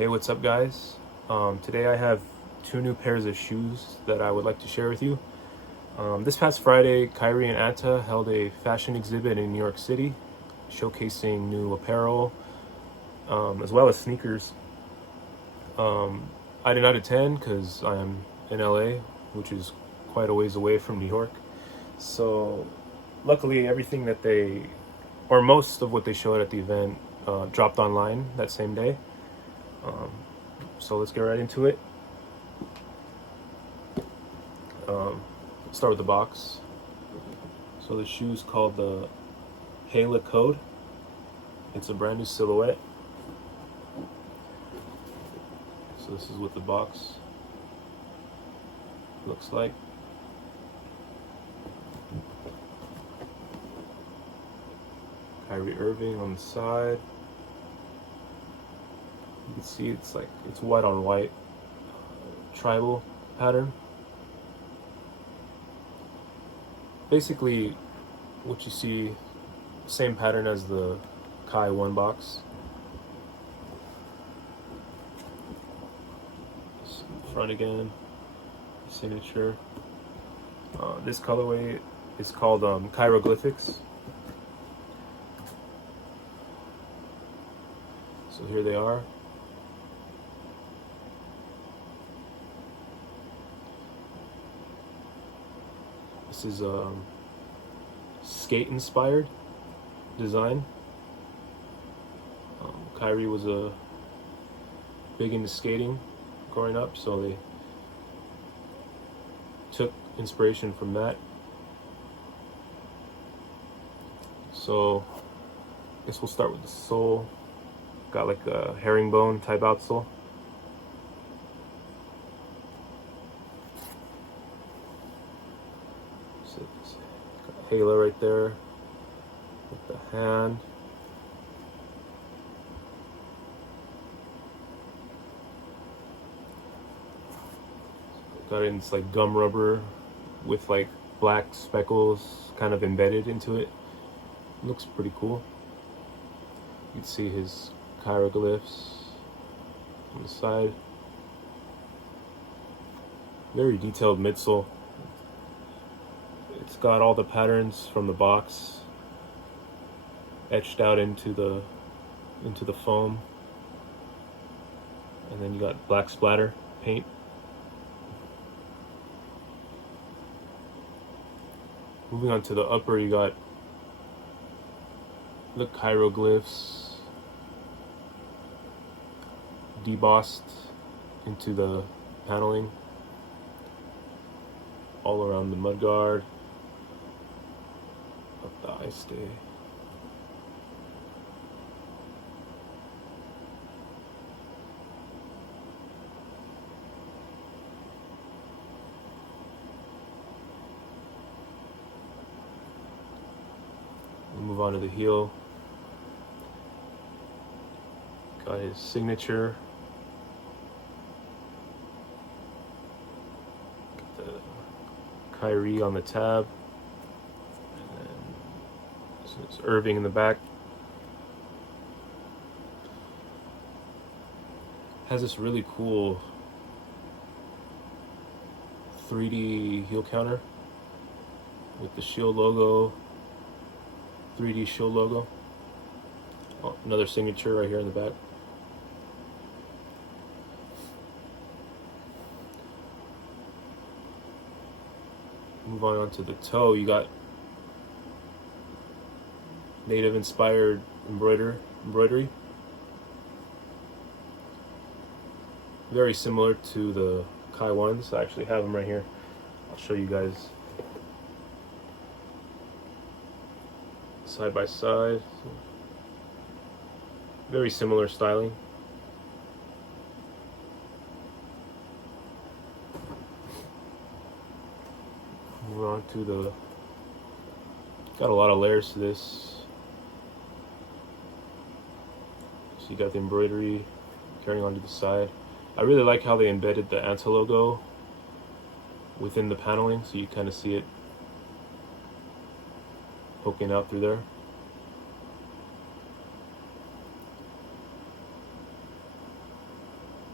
Hey, what's up, guys? Today I have two new pairs of shoes that I would like to share with you. This past Friday, Kyrie and ANTA held a fashion exhibit in New York City, showcasing new apparel, as well as sneakers. I did not attend because I am in LA, which is quite a ways away from New York. So, luckily, everything that or most of what they showed at the event, dropped online that same day. So let's get right into it. Start with the box. So the shoe's called the HELA Code. It's a brand new silhouette. So this is what the box looks like. Kyrie Irving on the side. You can see it's white on white, tribal pattern. Basically, what you see, same pattern as the Kai 1 box. Front again, signature. This colorway is called Kairoglyphics. So here they are. This is skate-inspired design. Kyrie was big into skating growing up, so they took inspiration from that. So I guess we'll start with the sole. Got like a herringbone type outsole. Got HELA right there with the hand. Got it in this like gum rubber with like black speckles kind of embedded into it. Looks pretty cool. You can see his hieroglyphs on the side. Very detailed midsole. It's got all the patterns from the box etched out into the foam, and then you got black splatter paint. Moving on to the upper, you got the hieroglyphs debossed into the paneling all around the mudguard, up the eye stay. We'll move on to the heel. Got his signature. Got the Kyrie on the tab. And then so it's Irving in the back. Has this really cool 3D heel counter with the Shield logo, 3D Shield logo. Oh, another signature right here in the back. Move on to the toe. You got native inspired embroidery. Very similar to the Kai 1s. I actually have them right here. I'll show you guys side by side. Very similar styling. Move on to got a lot of layers to this. So you got the embroidery carrying on to the side. I really like how they embedded the ANTA logo within the paneling, so you kind of see it poking out through there.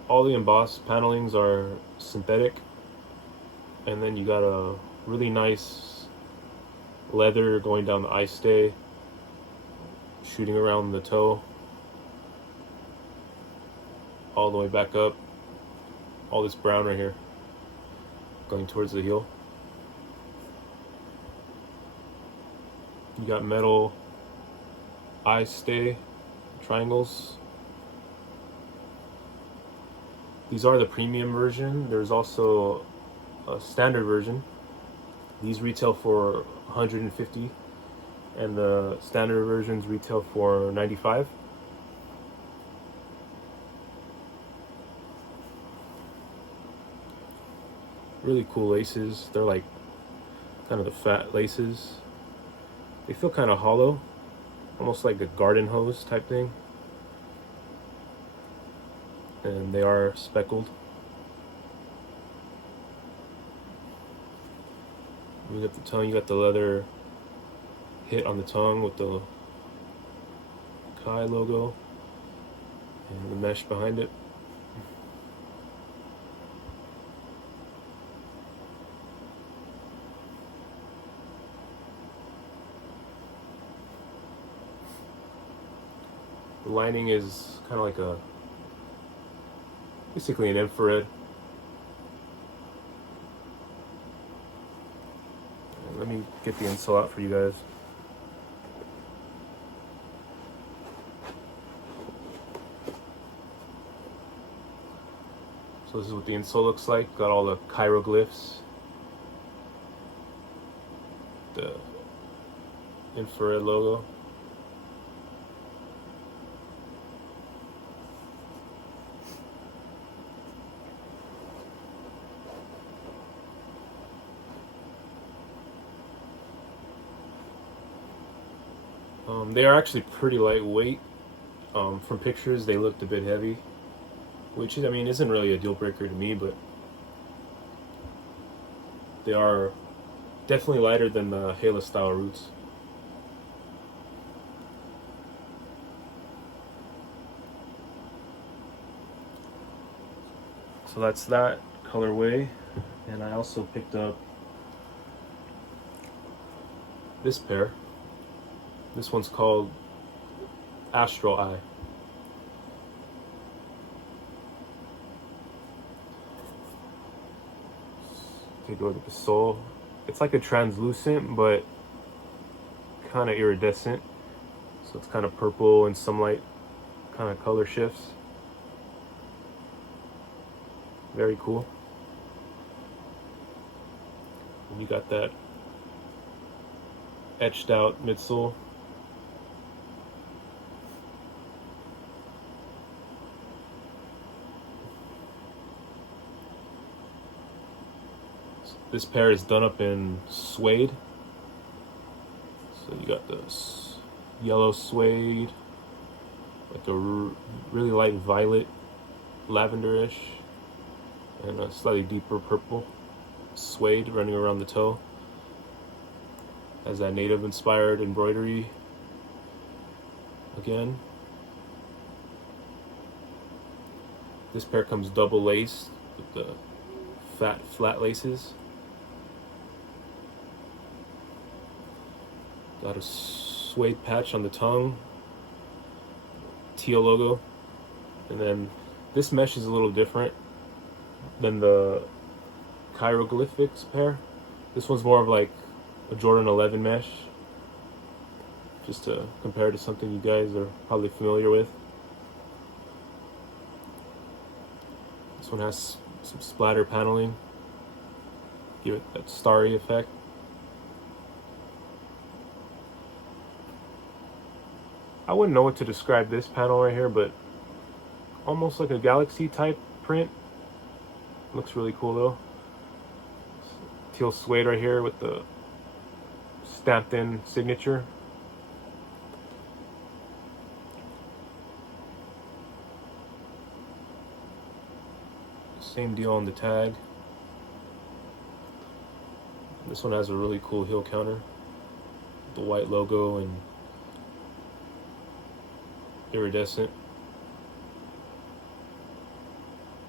all the embossed panelings are synthetic, and then you got a really nice leather going down the eye stay, shooting around the toe, all the way back up. All this brown right here, going towards the heel. You got metal eye stay triangles. These are the premium version. There's also a standard version. These retail for $150, and the standard versions retail for $95. Really cool laces. They're like kind of the fat laces. They feel kind of hollow, almost like a garden hose type thing. And they are speckled. You got the tongue, you got the leather hit on the tongue with the Kai logo and the mesh behind it. The lining is kind of like basically an infrared. Let me get the insole out for you guys. So this is what the insole looks like. Got all the Kairoglyphs, the infrared logo. They are actually pretty lightweight. From pictures, they looked a bit heavy, which I mean isn't really a deal breaker to me, but they are definitely lighter than the Hela style roots. So that's that colorway, and I also picked up this pair. This one's called Astral Eye. Take a look at the sole. It's like a translucent, but kind of iridescent. So it's kind of purple and some light kind of color shifts. Very cool. And you got that etched out midsole. This pair is done up in suede. So you got this yellow suede, like a really light violet, lavenderish, and a slightly deeper purple suede running around the toe. Has that native inspired embroidery again. This pair comes double laced with the flat laces. Got a suede patch on the tongue, teal logo, and then this mesh is a little different than the Kairoglyphics pair. This one's more of like a Jordan 11 mesh, just to compare to something you guys are probably familiar with. This one has some splatter paneling, give it that starry effect. I wouldn't know what to describe this panel right here, but almost like a galaxy type print. Looks really cool though. Teal suede right here with the stamped in signature. Same deal on the tag. This one has a really cool heel counter, the white logo and iridescent.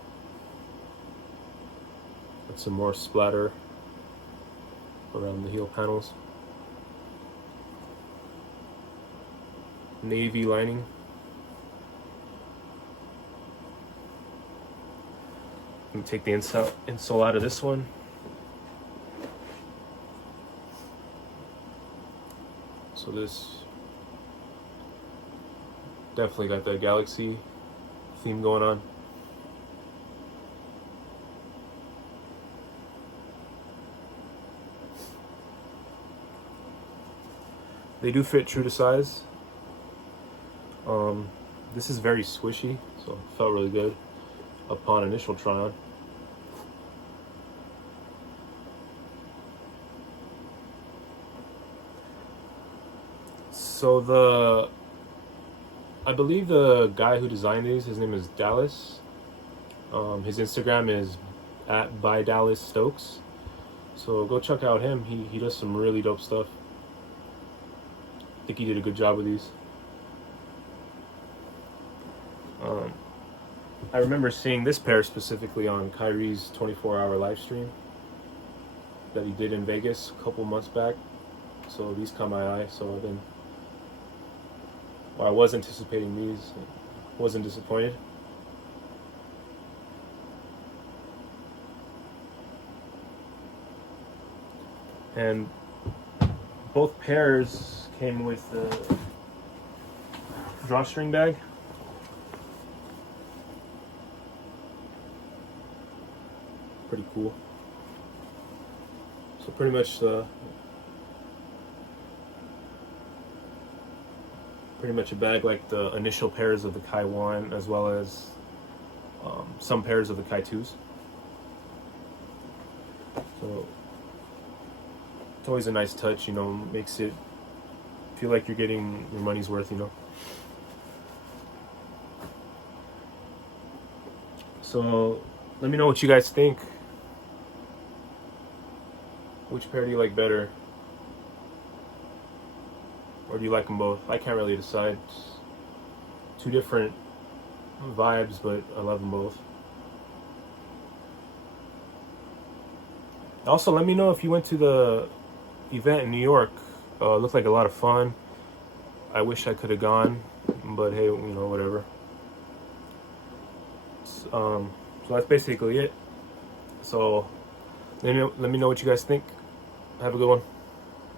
get some more splatter around the heel panels. Navy lining. Let me take the insole out of this one. So this definitely got the galaxy theme going on. They do fit true to size. This is very squishy, so it felt really good upon initial try on. So I believe the guy who designed these, his name is Dallas. His Instagram is @ByDallasStokes. So go check out him. He does some really dope stuff. I think he did a good job with these. I remember seeing this pair specifically on Kyrie's 24-hour live stream that he did in Vegas a couple months back. So these caught my eye. So I was anticipating these. Wasn't disappointed. And both pairs came with the drawstring bag. Pretty cool. So pretty much a bag like the initial pairs of the Kai 1 as well as some pairs of the Kai 2s. So it's always a nice touch, you know, makes it feel like you're getting your money's worth, you know. So let me know what you guys think. Which pair do you like better? Or do you like them both? I can't really decide. It's two different vibes, but I love them both. Also, let me know if you went to the event in New York. It looked like a lot of fun. I wish I could have gone, but hey, you know, whatever. So that's basically it. So let me know what you guys think. Have a good one.